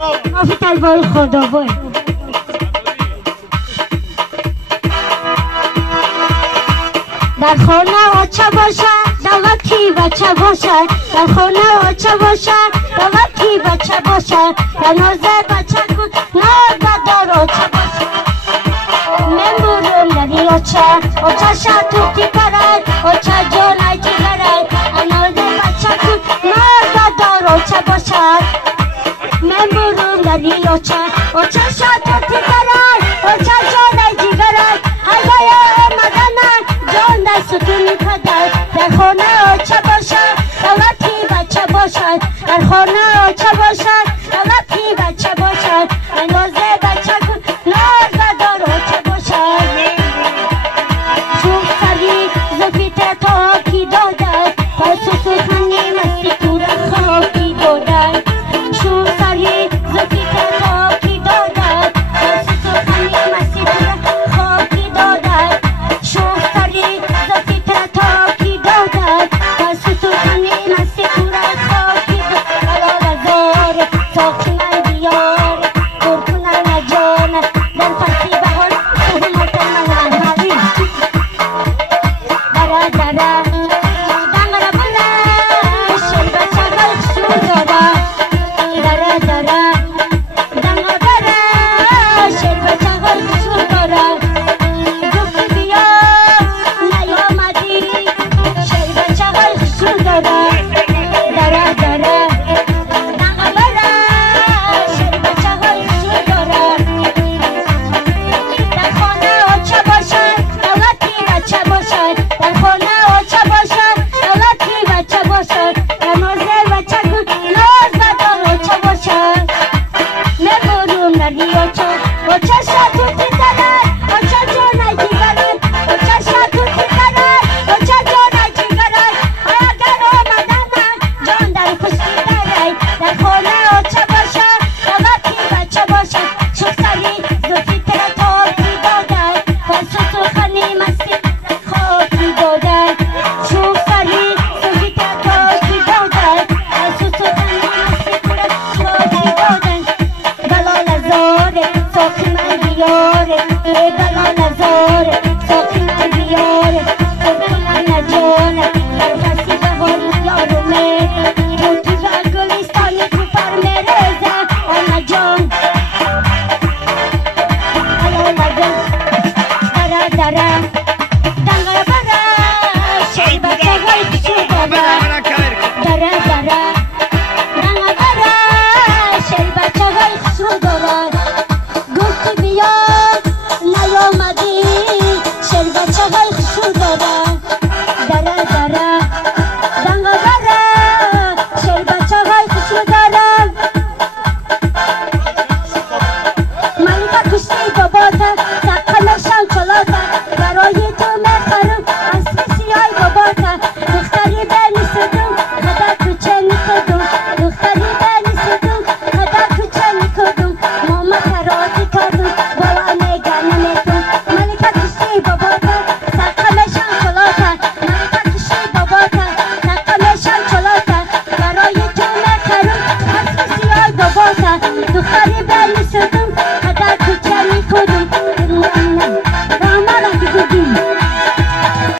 آفتال بای خدا بای در خانه آچه باشد دوکی بچه باشد در خانه آچه باشد دوکی بچه باشد در نازه بچه کن نازه دار آچه باشد من برون داری آچه شد توکی کرد آچه جانه جگرد نازه بچه کن نازه دار آچه باشد من برون داری آچه شد توکی کرد آچه جانه جگرد هیای مدنه جان در ستونی پدر در خانه آچه باشد دوکی بچه باشد در خانه آچه باشد دوکی بچه باشد نازه بچه کن نازه دار آچه باشد چون سری زفیت تاکی دادد پس سخنی مستی تو را خاکی دادد چون سری زفیت تاکی دادد پس سخنی مستی تو را خاکی دادد چون سری زفیت تاکی دادد پس سخنی مستی تو را خاکی دادد بلا نزار ساخی من بیار برکنن جان در فصلی بهار سهمت من هری دره دره دنگر بله شل بچه گل شو داره دره دره دنگر بله شل بچه گل شو داره گفتی بیا نیامدی شل بچه گل شو داره دره دره دنگر بله شل بچه گل شو داره در خانه آچه باشد دوکی بچه باشد در خانه آچه باشد دوکی بچه باشد در نازه بچه کن نازه دار آچه باشد نبرون داری آچه شد توتی کرد آچه جانه جگرد آچه شد توتی کرد آچه جانه جگرد اگر آمدن جان در پشتی درد در خانه آچه باشد دوکی بچه باشد شد سری زفی تر تاکی دادد پس سخنی مستی خاکی دادد شد سری زفی تر تاکی دادد پس سخنی مستی تر خاکی دادد بلا نزاره ساخی من بیاره بلا نزاره ساخی